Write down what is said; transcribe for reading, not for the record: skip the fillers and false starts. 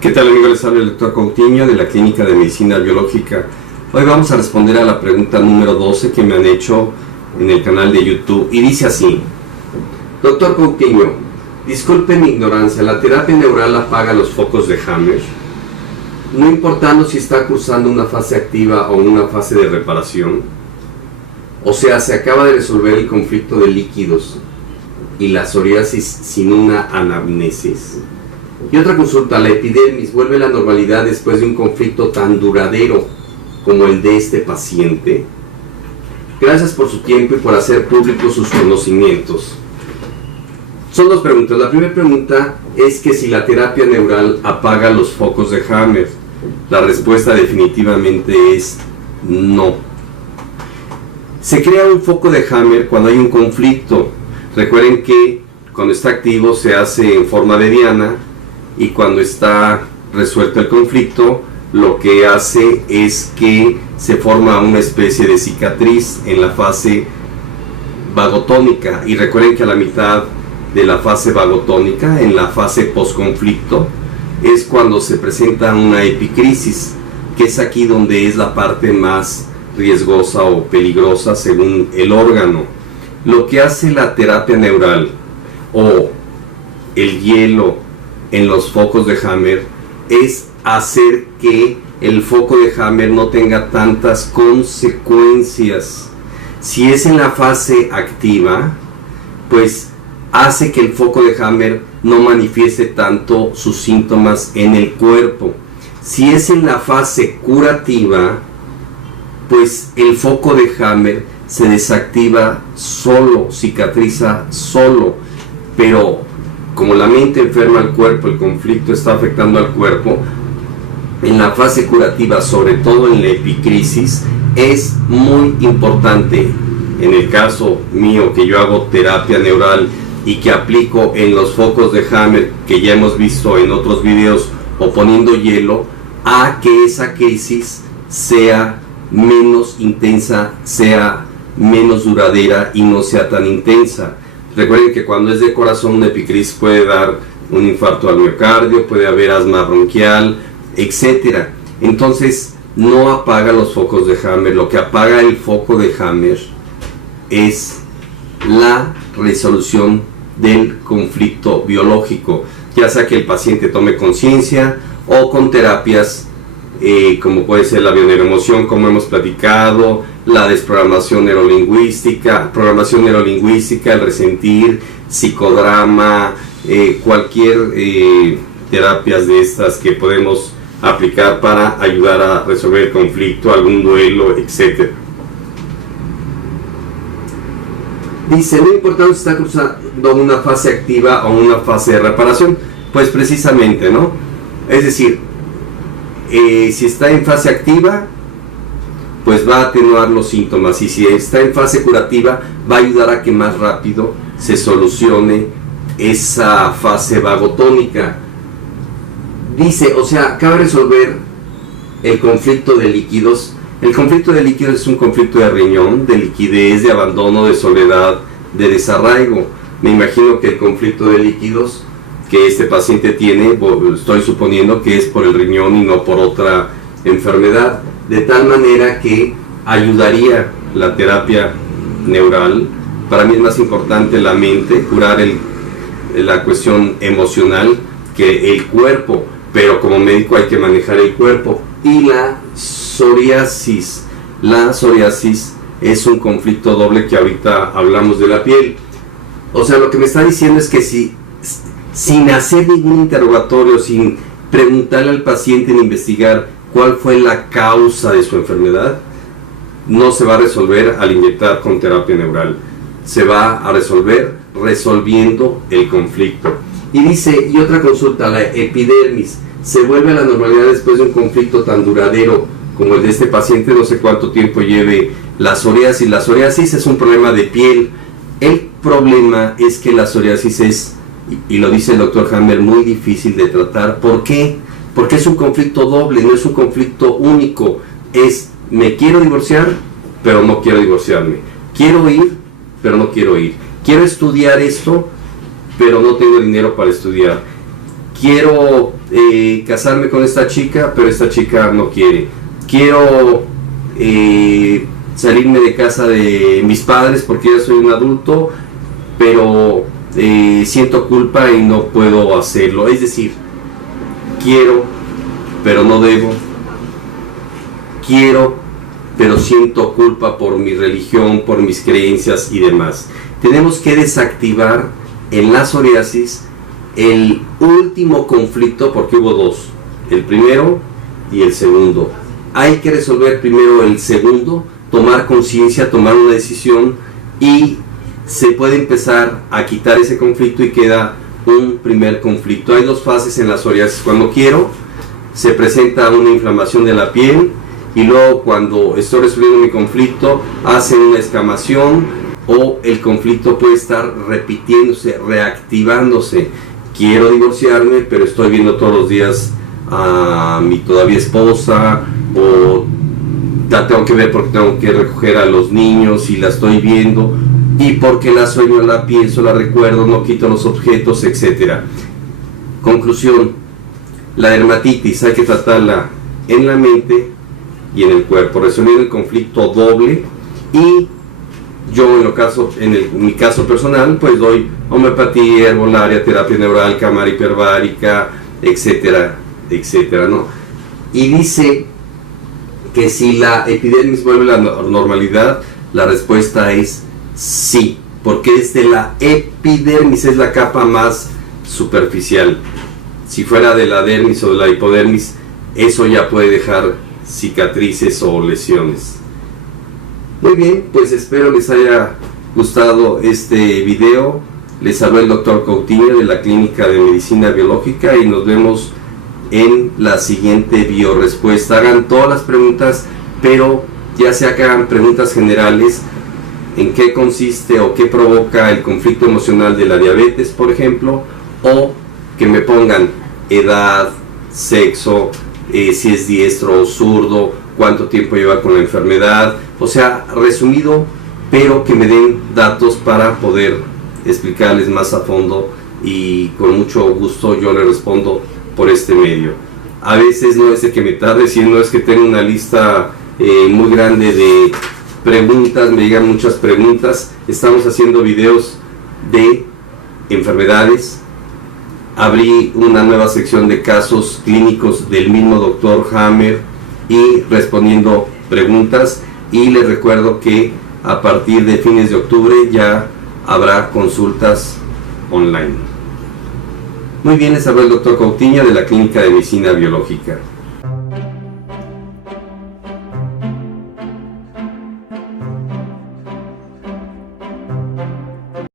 ¿Qué tal, amigos? Les habla el doctor Coutinho de la Clínica de Medicina Biológica. Hoy vamos a responder a la pregunta número 12 que me han hecho en el canal de YouTube y dice así: Doctor Coutinho, disculpe mi ignorancia, ¿la terapia neural apaga los focos de Hammer? No importando si está cursando una fase activa o una fase de reparación. O sea, se acaba de resolver el conflicto de líquidos y la psoriasis sin una anamnesis. Y otra consulta, ¿la epidermis vuelve a la normalidad después de un conflicto tan duradero como el de este paciente? Gracias por su tiempo y por hacer públicos sus conocimientos. Son dos preguntas. La primera pregunta es que si la terapia neural apaga los focos de Hammer. La respuesta definitivamente es no. Se crea un foco de Hammer cuando hay un conflicto. Recuerden que cuando está activo se hace en forma de diana, y cuando está resuelto el conflicto, lo que hace es que se forma una especie de cicatriz en la fase vagotónica. Y recuerden que a la mitad de la fase vagotónica, en la fase postconflicto, es cuando se presenta una epicrisis, que es aquí donde es la parte más riesgosa o peligrosa según el órgano. Lo que hace la terapia neural o el hielo en los focos de Hammer es hacer que el foco de Hammer no tenga tantas consecuencias. Si es en la fase activa, pues hace que el foco de Hammer no manifieste tanto sus síntomas en el cuerpo. Si es en la fase curativa, pues el foco de Hammer se desactiva solo, cicatriza solo, pero como la mente enferma al cuerpo, el conflicto está afectando al cuerpo, en la fase curativa, sobre todo en la epicrisis, es muy importante. En el caso mío, que yo hago terapia neural y que aplico en los focos de Hammer, que ya hemos visto en otros videos, o poniendo hielo, a que esa crisis sea menos intensa, sea menos duradera y no sea tan intensa. Recuerden que cuando es de corazón, una epicrisis puede dar un infarto al miocardio, puede haber asma bronquial, etc. Entonces, no apaga los focos de Hammer. Lo que apaga el foco de Hammer es la resolución del conflicto biológico, ya sea que el paciente tome conciencia o con terapias como puede ser la bioneuroemoción, como hemos platicado, la desprogramación neurolingüística, programación neurolingüística, el resentir, psicodrama, cualquier terapias de estas que podemos aplicar para ayudar a resolver el conflicto, algún duelo, etc. Dice, no importa si está cruzando una fase activa o una fase de reparación, pues precisamente, ¿no? Es decir, si está en fase activa, pues va a atenuar los síntomas, y si está en fase curativa, va a ayudar a que más rápido se solucione esa fase vagotónica. Dice, o sea, cabe resolver el conflicto de líquidos. El conflicto de líquidos es un conflicto de riñón, de liquidez, de abandono, de soledad, de desarraigo. Me imagino que el conflicto de líquidos que este paciente tiene, estoy suponiendo que es por el riñón y no por otra enfermedad, de tal manera que ayudaría la terapia neural. Para mí es más importante la mente, curar la cuestión emocional que el cuerpo, pero como médico hay que manejar el cuerpo. Y la psoriasis es un conflicto doble, que ahorita hablamos de la piel. O sea, lo que me está diciendo es que si sin hacer ningún interrogatorio, sin preguntarle al paciente ni investigar cuál fue la causa de su enfermedad, no se va a resolver al inyectar con terapia neural. Se va a resolver resolviendo el conflicto. Y dice, y otra consulta, la epidermis se vuelve a la normalidad después de un conflicto tan duradero como el de este paciente. No sé cuánto tiempo lleve la psoriasis. La psoriasis es un problema de piel. El problema es que la psoriasis es, y lo dice el doctor Hammer, muy difícil de tratar. ¿Por qué? Porque es un conflicto doble, no es un conflicto único. Es, me quiero divorciar, pero no quiero divorciarme. Quiero ir, pero no quiero ir. Quiero estudiar esto, pero no tengo dinero para estudiar. quiero casarme con esta chica, pero esta chica no quiere. Quiero salirme de casa de mis padres porque ya soy un adulto, pero siento culpa y no puedo hacerlo. Es decir, quiero, pero no debo. Quiero, pero siento culpa por mi religión, por mis creencias y demás. Tenemos que desactivar en la psoriasis el último conflicto, porque hubo dos, el primero y el segundo. Hay que resolver primero el segundo, tomar conciencia, tomar una decisión, y se puede empezar a quitar ese conflicto y queda un primer conflicto. Hay dos fases en la psoriasis. Cuando quiero, se presenta una inflamación de la piel, y luego cuando estoy resolviendo mi conflicto, hace una escamación, o el conflicto puede estar repitiéndose, reactivándose. Quiero divorciarme, pero estoy viendo todos los días a mi todavía esposa, o la tengo que ver porque tengo que recoger a los niños y la estoy viendo, y porque la sueño, la pienso, la recuerdo, no quito los objetos, etc. Conclusión: la dermatitis hay que tratarla en la mente y en el cuerpo, resolviendo el conflicto doble. Y yo en mi caso personal, pues doy homeopatía, herbolaria, terapia neural, cámara hiperbárica, etcétera, etcétera, ¿no? Y dice que si la epidermis vuelve a la normalidad, la respuesta es sí, porque es de la epidermis, es la capa más superficial. Si fuera de la dermis o de la hipodermis, eso ya puede dejar cicatrices o lesiones. Muy bien, pues espero les haya gustado este video. Les habló el Dr. Coutinho de la Clínica de Medicina Biológica, y nos vemos en la siguiente biorespuesta. Hagan todas las preguntas, pero ya sea que hagan preguntas generales, en qué consiste o qué provoca el conflicto emocional de la diabetes, por ejemplo, o que me pongan edad, sexo, si es diestro o zurdo, cuánto tiempo lleva con la enfermedad, o sea, resumido, pero que me den datos para poder explicarles más a fondo, y con mucho gusto yo les respondo por este medio. A veces no es de que me tarde, sino es que tengo una lista muy grande de preguntas, me llegan muchas preguntas. Estamos haciendo videos de enfermedades. Abrí una nueva sección de casos clínicos del mismo doctor Hammer y respondiendo preguntas, y les recuerdo que a partir de fines de octubre ya habrá consultas online. Muy bien, les habló el Dr. Coutinho de la Clínica de Medicina Biológica.